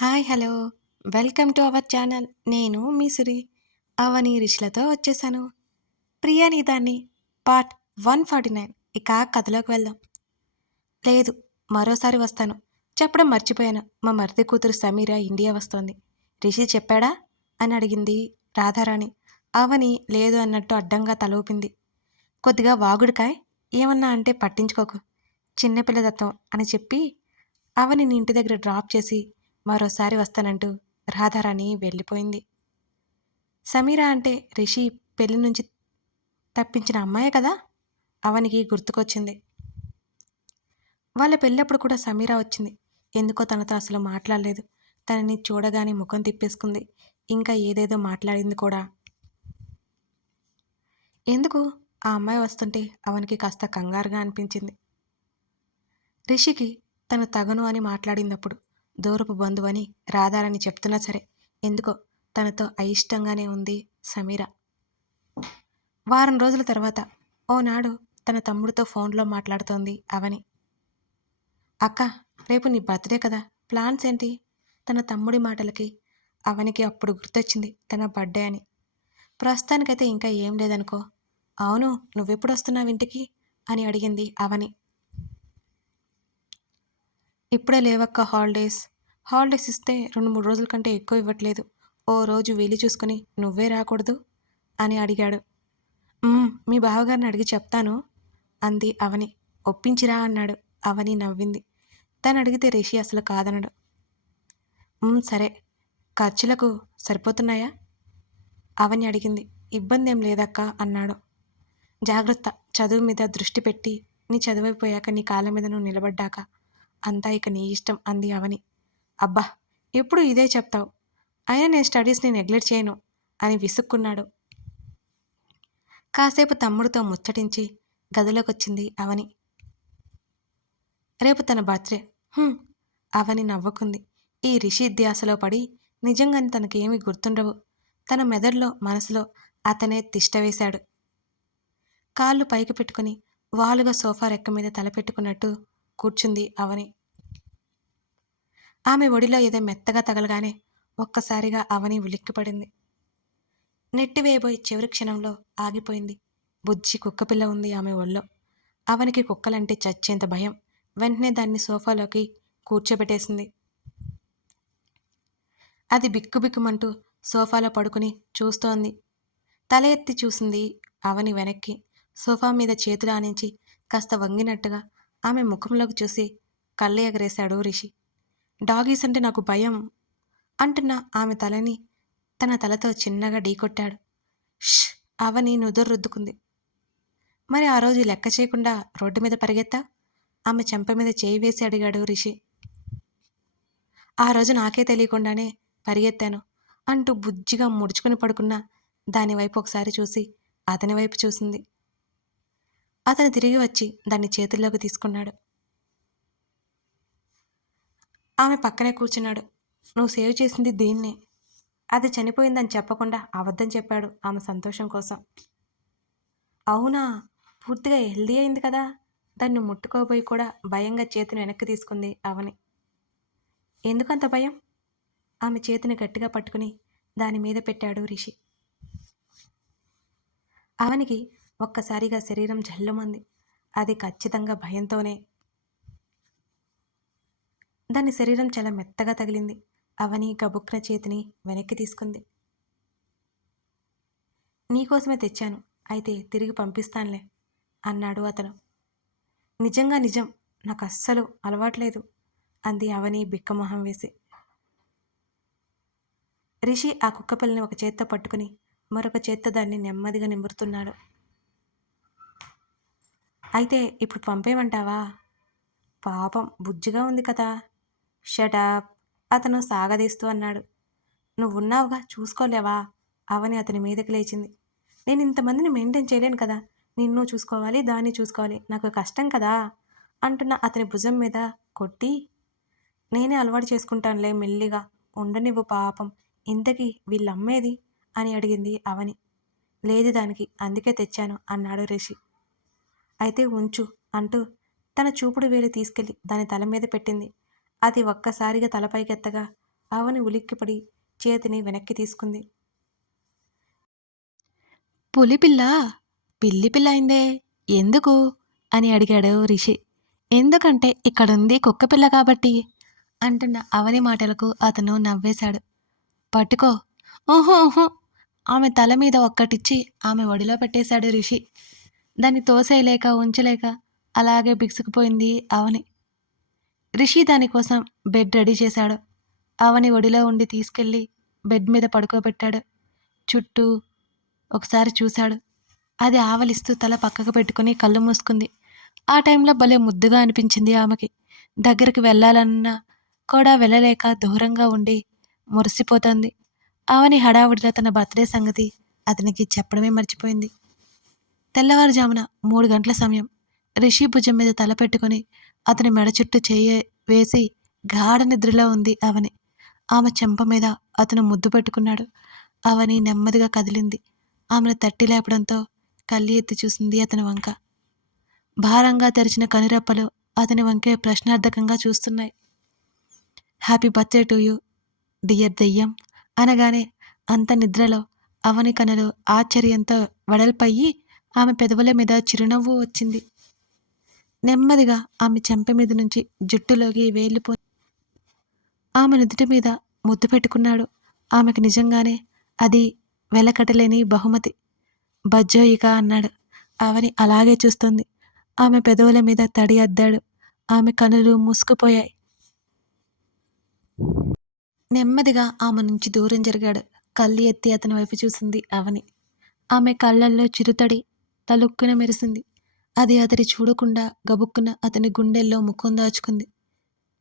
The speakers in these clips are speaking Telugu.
Hi hello. Welcome to our channel. నేను మీ సిరి అవని రిష్లతో వచ్చేసాను. ప్రియా నీదాన్ని పార్ట్ వన్ ఫార్టీ నైన్. ఇక కథలోకి వెళ్దాం. లేదు మరోసారి వస్తాను. చెప్పడం మర్చిపోయాను. మా మరిది కూతురు సమీర ఇండియా వస్తోంది. రిషి చెప్పాడా? అని అడిగింది రాధారాణి. అవని లేదు అన్నట్టు అడ్డంగా తలూపింది కొద్దిగా వాగుడుకాయ్ ఏమన్నా అంటే పట్టించుకోకు. చిన్నపిల్లదత్వం అని చెప్పి అవని నీ ఇంటి దగ్గర డ్రాప్ చేసి మరోసారి వస్తానంటూ రాధారాణి వెళ్ళిపోయింది. సమీరా అంటే రిషి పెళ్ళి నుంచి తప్పించిన అమ్మాయే కదా? అవనికి గుర్తుకొచ్చింది. వాళ్ళ పెళ్ళప్పుడు కూడా సమీరా వచ్చింది. ఎందుకో తనతో అసలు మాట్లాడలేదు. తనని చూడగానే ముఖం తిప్పేసుకుంది. ఇంకా ఏదేదో మాట్లాడింది కూడా. ఎందుకు? ఆ అమ్మాయి వస్తుంటే అవనికి కాస్త కంగారుగా అనిపించింది. రిషికి తను తగను అని మాట్లాడినప్పుడు దూరపు బంధువని రాధారని చెప్తున్నా సరే. ఎందుకో? తనతో అయిష్టంగానే ఉంది సమీర. వారం రోజుల తర్వాత ఓనాడు తన తమ్ముడితో ఫోన్లో మాట్లాడుతోంది అవని. అక్క రేపు నీ బర్త్డే కదా. ప్లాన్స్ ఏంటి? తన తమ్ముడి మాటలకి అవనికి అప్పుడు గుర్తొచ్చింది తన బర్త్డే అని. ప్రస్తుతానికైతే ఇంకా ఏం లేదనుకో. అవును నువ్వెప్పుడు వస్తున్నావు ఇంటికి అని అడిగింది అవని. ఇప్పుడే లేవక్క హాలిడేస్. హాలిడేస్ ఇస్తే రెండు మూడు రోజుల కంటే ఎక్కువ ఇవ్వట్లేదు. ఓ రోజు వీలు చూసుకుని నువ్వే రాకూడదు? అని అడిగాడు. మీ బావగారిని అడిగి చెప్తాను అంది అవని. ఒప్పించిరా అన్నాడు. అవని నవ్వింది. తను అడిగితే రిషి అసలు కాదనడు. సరే. ఖర్చులకు సరిపోతున్నాయా? అవని అడిగింది. ఇబ్బంది ఏం లేదక్క అన్నాడు. జాగ్రత్త. చదువు మీద దృష్టి పెట్టి నీ చదువైపోయాక నీ కాళ్ళ మీద నువ్వు నిలబడ్డాక. అంతా ఇక నీ ఇష్టం అంది అవని. అబ్బా ఎప్పుడు ఇదే చెప్తావు? అయినా నేను స్టడీస్ని నెగ్లెక్ట్ చేయను అని విసుక్కున్నాడు. కాసేపు తమ్ముడితో ముచ్చటించి గదిలోకి వచ్చింది అవని. రేపు తన బర్త్డే. అవని నవ్వుకుంది. ఈ రిషి ధ్యాసలో పడి నిజంగానే తనకేమీ గుర్తుండవు. తన మెదడులో మనసులో అతనే తిష్టవేశాడు కాళ్ళు పైకి పెట్టుకుని వాలుగా సోఫా రెక్క మీద తలపెట్టుకున్నట్టు కూర్చుంది అవని. ఆమె ఒడిలో ఏదో మెత్తగా తగలగానే ఒక్కసారిగా అవని ఉలిక్కిపడింది. నెట్టివేయబోయి చివరి క్షణంలో ఆగిపోయింది. బుజ్జి కుక్కపిల్ల ఉంది ఆమె ఒళ్ళో. అవనికి కుక్కలంటే చచ్చేంత భయం. వెంటనే దాన్ని సోఫాలోకి కూర్చోబెట్టేసింది. అది బిక్కుబిక్కుమంటూ సోఫాలో పడుకుని చూస్తోంది. తల ఎత్తి చూసింది అవని వెనక్కి. సోఫా మీద చేతులు ఆనించి కాస్త వంగినట్టుగా ఆమె ముఖంలోకి చూసి కళ్ళు ఎగరేశాడు రిషి. డాగీస్ అంటే నాకు భయం అంటున్న ఆమె తలని తన తలతో చిన్నగా ఢీకొట్టాడు ష్! అవని నుదురు రుద్దుకుంది. మరి ఆ రోజు లెక్క చేయకుండా రోడ్డు మీద పరిగెత్తా? ఆమె చెంప మీద చేయి వేసి అడిగాడు రిషి. ఆ రోజు నాకే తెలియకుండానే పరిగెత్తాను అంటూ బుజ్జిగా ముడుచుకుని పడుకున్న దాని వైపు ఒకసారి చూసి అతని వైపు చూసింది. అతను తిరిగి వచ్చి దాన్ని చేతుల్లోకి తీసుకున్నాడు. ఆమె పక్కనే కూర్చున్నాడు. నువ్వు సేవ్ చేసింది దీన్నే. అది చనిపోయిందని చెప్పకుండా అబద్ధం చెప్పాడు ఆమె సంతోషం కోసం. అవునా? పూర్తిగా హెల్దీ అయింది కదా? దాన్ని ముట్టుకోబోయి కూడా భయంగా చేతిని వెనక్కి తీసుకుంది అవని. ఎందుకంత భయం? ఆమె చేతిని గట్టిగా పట్టుకుని దాని మీద పెట్టాడు రిషి. అవనికి ఒక్కసారిగా శరీరం జల్లుమంది. అది ఖచ్చితంగా భయంతోనే దాని శరీరం చాలా మెత్తగా తగిలింది. అవని గబుక్న చేతిని వెనక్కి తీసుకుంది. నీకోసమే తెచ్చాను. అయితే తిరిగి పంపిస్తానులే అన్నాడు అతను. నిజంగా నిజం. నాకు అస్సలు అలవాట్లేదు అంది అవని బిక్కమొహం వేసి. రిషి ఆ కుక్కపల్లిని ఒక చేత్తో పట్టుకుని మరొక చేత్తో దాన్ని నెమ్మదిగా నిమురుతున్నాడు. అయితే ఇప్పుడు పంపేమంటావా పాపం బుజ్జిగా ఉంది కదా. షటాప్ అతను సాగదీస్తూ అన్నాడు. నువ్వున్నావుగా? చూసుకోలేవా? అవని అతని మీదకి లేచింది. నేను ఇంతమందిని మెయింటైన్ చేయలేను కదా. నిన్ను చూసుకోవాలి దాన్ని చూసుకోవాలి. నాకు కష్టం కదా? అంటున్న అతని భుజం మీద కొట్టి నేనే అలవాటు చేసుకుంటానులే మెల్లిగా. ఉండనివ్వు పాపం. ఇంతకీ వీళ్ళమ్మేది? అని అడిగింది అవని. లేదు దానికి అందుకే తెచ్చాను అన్నాడు రిషి. అయితే ఉంచు అంటూ తన చూపుడు వేలు తీసుకెళ్ళి దాని తల మీద పెట్టింది. అది ఒక్కసారిగా తలపైకెత్తగా అవని ఉలిక్కిపడి చేతిని వెనక్కి తీసుకుంది. పులిపిల్ల పిల్లి పిల్ల అయిందే ఎందుకు? అని అడిగాడు రిషి. ఎందుకంటే ఇక్కడుంది కుక్కపిల్ల కాబట్టి అంటున్న అవని మాటలకు అతను నవ్వేశాడు. పట్టుకో. ఊహు ఊహు. ఆమె తల మీద ఒక్కటిచ్చి ఆమె ఒడిలో పెట్టేశాడు రిషి. దాన్ని తోసేయలేక ఉంచలేక అలాగే బిగుసుకుపోయింది అవని రిషి దానికోసం బెడ్ రెడీ చేశాడు. అవని ఒడిలో ఉండి తీసుకెళ్ళి బెడ్ మీద పడుకోబెట్టాడు. చుట్టూ ఒకసారి చూశాడు. అది ఆవలిస్తూ తల పక్కకు పెట్టుకుని కళ్ళు మూసుకుంది. ఆ టైంలో భలే ముద్దుగా అనిపించింది ఆమెకి. దగ్గరికి వెళ్ళాలన్నా కూడా వెళ్ళలేక దూరంగా ఉండి మురిసిపోతుంది. అవని హడావుడిలో తన బర్త్డే సంగతి అతనికి చెప్పడమే మర్చిపోయింది. తెల్లవారుజామున మూడు గంటల సమయం. రిషి భుజం మీద తల పెట్టుకుని అతని మెడ చుట్టూ చేయ వేసి గాఢ నిద్రలో ఉంది అవని. ఆమె చెంప మీద అతను ముద్దు పెట్టుకున్నాడు. అవని నెమ్మదిగా కదిలింది. ఆమెను తట్టి లేపడంతో కళ్ళి ఎత్తి చూసింది అతని వంక. భారంగా తెరిచిన కనురెప్పలు అతని వంకే ప్రశ్నార్థకంగా చూస్తున్నాయి. Happy birthday to you dear దెయ్యం అనగానే అంత నిద్రలో అవని కనులు ఆశ్చర్యంతో వెడల్పయ్యి ఆమె పెదవుల మీద చిరునవ్వు వచ్చింది. నెమ్మదిగా ఆమె చెంప మీద నుంచి జుట్టులోకి వేలిపో ఆమె నుదుటి మీద ముద్దు పెట్టుకున్నాడు. ఆమెకు నిజంగానే అది వెలకటలేని బహుమతి. బజ్జోయిక అన్నాడు. అవని అలాగే చూస్తుంది. ఆమె పెదవుల మీద తడి అద్దాడు. ఆమె కనులు మూసుకుపోయాయి. నెమ్మదిగా ఆమె నుంచి దూరం జరిగాడు. కళ్ళు ఎత్తి అతని వైపు చూసింది అవని. ఆమె కళ్ళల్లో చిరుతడి తలుక్కున మెరిసింది. అది అతడి చూడకుండా గబుక్కున అతని గుండెల్లో ముఖం దాచుకుంది.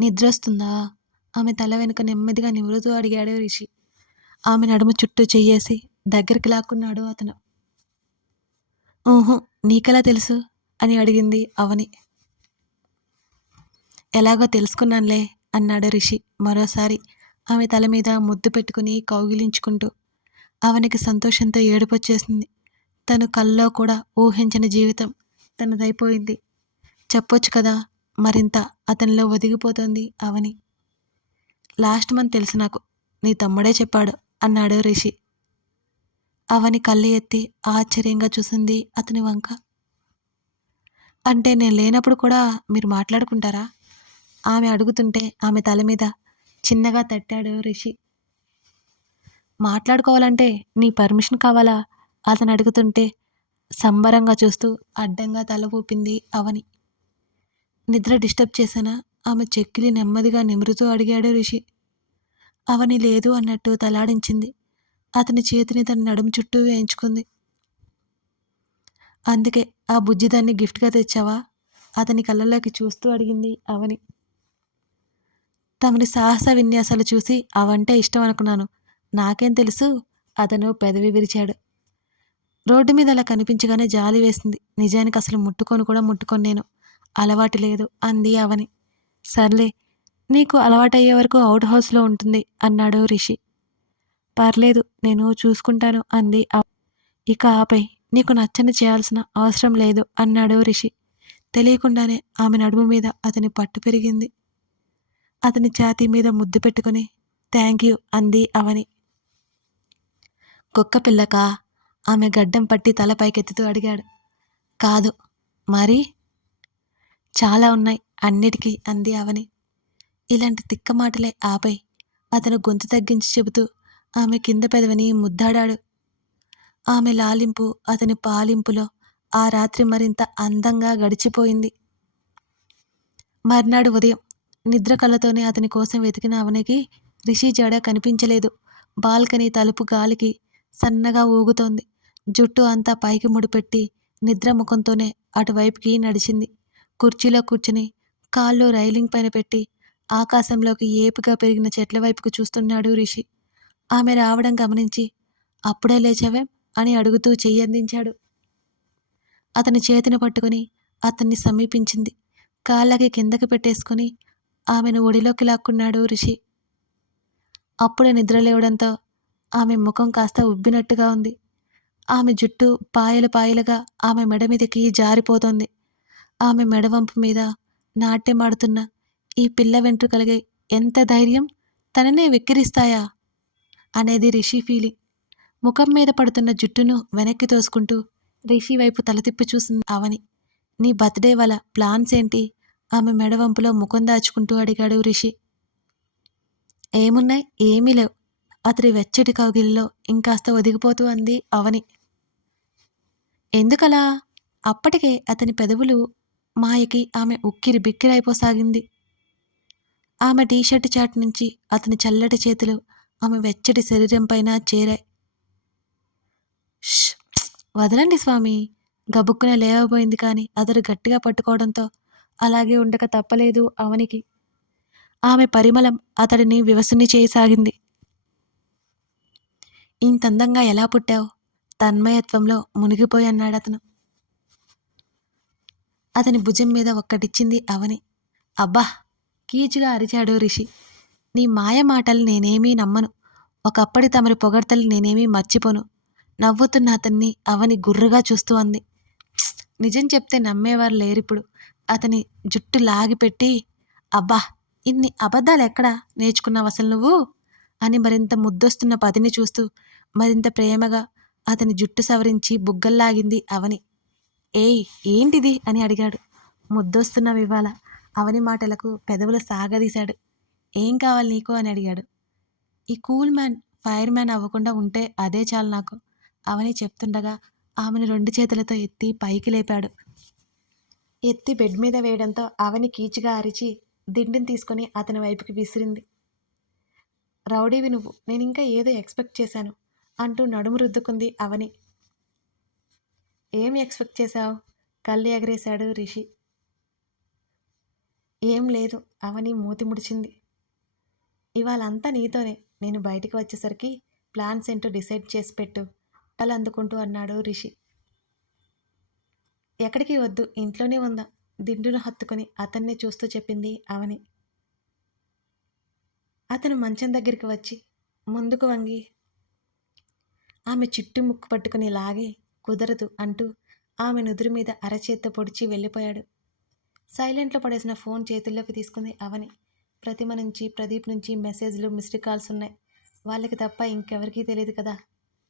నిద్రొస్తుందా? ఆమె తల వెనుక నెమ్మదిగా నిమురుతూ అడిగాడు రిషి. ఆమె నడుము చుట్టూ చెయ్యేసి దగ్గరికి లాక్కున్నాడు అతను. ఊహు నీకెలా తెలుసు? అని అడిగింది అవని. ఎలాగో తెలుసుకున్నానులే అన్నాడు రిషి మరోసారి ఆమె తల మీద ముద్దు పెట్టుకుని కౌగిలించుకుంటూ. అవనికి సంతోషంతో ఏడుపొచ్చేసింది. తను కల్లో కూడా ఊహించిన జీవితం. తనదైపోయింది. చెప్పొచ్చు కదా మరింత అతనిలో ఒదిగిపోతుంది అవని. లాస్ట్ మంత్ తెలుసు నాకు నీ తమ్ముడే చెప్పాడు అన్నాడు రిషి. అవని కళ్ళు ఎత్తి ఆశ్చర్యంగా చూసింది అతని వంక. అంటే నేను లేనప్పుడు కూడా మీరు మాట్లాడుకుంటారా? ఆమె అడుగుతుంటే ఆమె తల మీద చిన్నగా తట్టాడు రిషి. మాట్లాడుకోవాలంటే నీ పర్మిషన్ కావాలా? అతను అడుగుతుంటే సంబరంగా చూస్తూ అడ్డంగా తల ఊపింది అవని. నిద్ర డిస్టర్బ్ చేశానా? ఆమె చెక్కిలి నెమ్మదిగా నిమురుతూ అడిగాడు రిషి. అవని లేదు అన్నట్టు తలాడించింది. అతని చేతిని తన నడుము చుట్టూ వేయించుకుంది. అందుకే ఆ బుజ్జిదాన్ని గిఫ్ట్గా తెచ్చావా? అతని కళ్ళలోకి చూస్తూ అడిగింది అవని. తమని సాహస విన్యాసాలు చూసి అవంటే ఇష్టం అనుకున్నాను నాకేం తెలుసు? అతను పెదవి విరిచాడు. రోడ్డు మీద అలా కనిపించగానే జాలి వేసింది. నిజానికి అసలు ముట్టుకొని కూడా ముట్టుకొని నేను అలవాటు లేదు అంది అవని. సర్లే నీకు అలవాటయ్యే వరకు అవుట్ హౌస్లో ఉంటుంది అన్నాడు రిషి. పర్లేదు నేను చూసుకుంటాను అంది ఇక ఆపై నీకు నచ్చని చేయాల్సిన అవసరం లేదు అన్నాడు రిషి. తెలియకుండానే ఆమె నడుము మీద అతని పట్టు పెరిగింది. అతని ఛాతీ మీద ముద్దు పెట్టుకుని థ్యాంక్ యూ అంది అవని. కుక్క పిల్లకా? ఆమె గడ్డం పట్టి తల పైకెత్తుతూ అడిగాడు. కాదు మరి? చాలా ఉన్నాయి అన్నిటికీ అంది అవని. ఇలాంటి తిక్క మాటలే ఆపై అతను గొంతు తగ్గించి చెబుతూ ఆమె కింద పెదవిని ముద్దాడాడు. ఆమె లాలింపు అతని పాలింపులో ఆ రాత్రి మరింత అందంగా గడిచిపోయింది. మర్నాడు ఉదయం నిద్ర కళ్ళతోనే అతని కోసం వెతికిన అవనికి రిషి జాడ కనిపించలేదు. బాల్కనీ తలుపు గాలికి సన్నగా ఊగుతోంది. జుట్టు అంతా పైకి ముడిపెట్టి నిద్ర ముఖంతోనే అటువైపుకి నడిచింది. కుర్చీలో కూర్చుని కాళ్ళు రైలింగ్ పైన పెట్టి ఆకాశంలోకి ఏపుగా పెరిగిన చెట్ల వైపుకు చూస్తున్నాడు రిషి. ఆమె రావడం గమనించి అప్పుడే లేచావేం? అని అడుగుతూ చెయ్యి అందించాడు. అతని చేతిని పట్టుకుని అతన్ని సమీపించింది. కాళ్ళకి కిందకి పెట్టేసుకుని ఆమెను ఒడిలోకి లాక్కున్నాడు రిషి. అప్పుడే నిద్ర లేవడంతో ఆమె ముఖం కాస్త ఉబ్బినట్టుగా ఉంది. ఆమె జుట్టు పాయలు పాయలుగా ఆమె మెడ మీదకి జారిపోతోంది. ఆమె మెడవంపు మీద నాట్యమాడుతున్న ఈ పిల్ల వెంట్రుకలిగే ఎంత ధైర్యం తననే వెక్కిరిస్తాయా? అనేది రిషి ఫీలింగ్ ముఖం మీద పడుతున్న జుట్టును వెనక్కి తోసుకుంటూ రిషి వైపు తలతిప్పి చూసింది అవని. నీ బర్త్డే వల్ల ప్లాన్స్ ఏంటి? ఆమె మెడవంపులో ముఖం దాచుకుంటూ అడిగాడు రిషి. ఏమున్నాయి? ఏమీ లేవు. అతడి వెచ్చటి కౌగిలిలో ఇంకాస్త ఒదిగిపోతూ అంది అవని. ఎందుకలా? అప్పటికే అతని పెదవులు మాయకి ఆమె ఉక్కిరి బిక్కిరైపోసాగింది. ఆమె టీషర్ట్ చాట్ నుంచి అతని చల్లటి చేతులు ఆమె వెచ్చటి శరీరంపైన చేరాయి. వదలండి స్వామి. గబుక్కున లేవబోయింది కానీ అతడు గట్టిగా పట్టుకోవడంతో అలాగే ఉండక తప్పలేదు అవనికి. ఆమె పరిమళం అతడిని వివసుని చేయసాగింది. ఇంతందంగా ఎలా పుట్టావు? తన్మయత్వంలో మునిగిపోయి అన్నాడు అతను అతని భుజం మీద ఒక్కటిచ్చింది అవని. అబ్బా! కీచుగా అరిచాడు రిషి. నీ మాయ మాటలు నేనేమీ నమ్మను. ఒకప్పటి తమరి పొగడ్తలు నేనేమీ మర్చిపోను. నవ్వుతున్న అతన్ని అవని గుర్రుగా చూస్తూ అంది. నిజం చెప్తే నమ్మేవారు లేరిప్పుడు అతని జుట్టు లాగిపెట్టి అబ్బా! ఇన్ని అబద్ధాలు ఎక్కడా నేర్చుకున్నావు అసలు నువ్వు? అని మరింత ముద్దొస్తున్న పతిని చూస్తూ మరింత ప్రేమగా అతని జుట్టు సవరించి బుగ్గల్లాగింది అవని. ఏయ్ ఏంటిది? అని అడిగాడు. ముద్దొస్తున్న ఇవాళ. అవని మాటలకు పెదవులు సాగదీశాడు. ఏం కావాలి నీకు? అని అడిగాడు. ఈ కూల్ మ్యాన్ ఫైర్ మ్యాన్ అవ్వకుండా ఉంటే అదే చాలు నాకు. అవని చెప్తుండగా ఆమెను రెండు చేతులతో ఎత్తి పైకి లేపాడు. ఎత్తి బెడ్ మీద వేయడంతో అవని కీచుగా అరిచి దిండిని తీసుకొని అతని వైపుకి విసిరింది. రౌడీవి నువ్వు. నేను ఇంకా ఏదో ఎక్స్పెక్ట్ చేశాను. అంటూ నడుము రుద్దుకుంది అవని. ఏం ఎక్స్పెక్ట్ చేశావు? కళ్ళు ఎగరేశాడు రిషి. ఏం లేదు అవని మూతి ముడిచింది. ఇవాళ అంతా నీతోనే నేను బయటికి వచ్చేసరికి ప్లాన్స్ ఏంటో డిసైడ్ చేసి పెట్టు వాళ్ళు అందుకుంటూ అన్నాడు రిషి. ఎక్కడికి వద్దు ఇంట్లోనే ఉందా? దిండును హత్తుకొని అతన్నే చూస్తూ చెప్పింది అవని. అతను మంచం దగ్గరికి వచ్చి ముందుకు వంగి ఆమె చిట్టు ముక్కు పట్టుకుని లాగే కుదరదు అంటూ ఆమె నుదురు మీద అరచేత్త పొడిచి వెళ్ళిపోయాడు. సైలెంట్లో పడేసిన ఫోన్ చేతుల్లోకి తీసుకుంది అవని. ప్రతిమ నుంచి ప్రదీప్ నుంచి మెసేజ్లు మిస్డ్ కాల్స్ ఉన్నాయి. వాళ్ళకి తప్ప ఇంకెవరికీ తెలియదు కదా.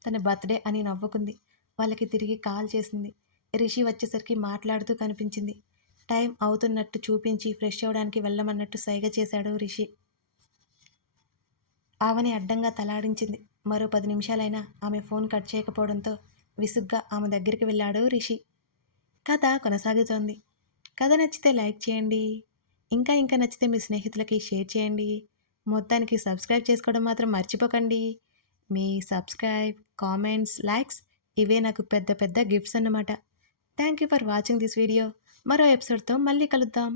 తన బర్త్డే అని నవ్వుకుంది. వాళ్ళకి తిరిగి కాల్ చేసింది. రిషి వచ్చేసరికి మాట్లాడుతూ కనిపించింది. టైం అవుతున్నట్టు చూపించి ఫ్రెష్ అవ్వడానికి వెళ్ళమన్నట్టు సైగ చేశాడు రిషి. ఆవని అడ్డంగా తలాడించింది. మరో పది నిమిషాలైనా ఆమె ఫోన్ కట్ చేయకపోవడంతో విసుగ్గా ఆమె దగ్గరికి వెళ్ళాడు రిషి. కథ కొనసాగుతోంది. కథ నచ్చితే లైక్ చేయండి. ఇంకా ఇంకా నచ్చితే మీ స్నేహితులకి షేర్ చేయండి. మొత్తానికి సబ్స్క్రైబ్ చేసుకోవడం మాత్రం మర్చిపోకండి. మీ సబ్స్క్రైబ్ కామెంట్స్ లైక్స్ ఇవే నాకు పెద్ద పెద్ద గిఫ్ట్స్ అన్నమాట. Thank you for watching this video. మరో ఎపిసోడ్తో మళ్ళీ కలుద్దాం.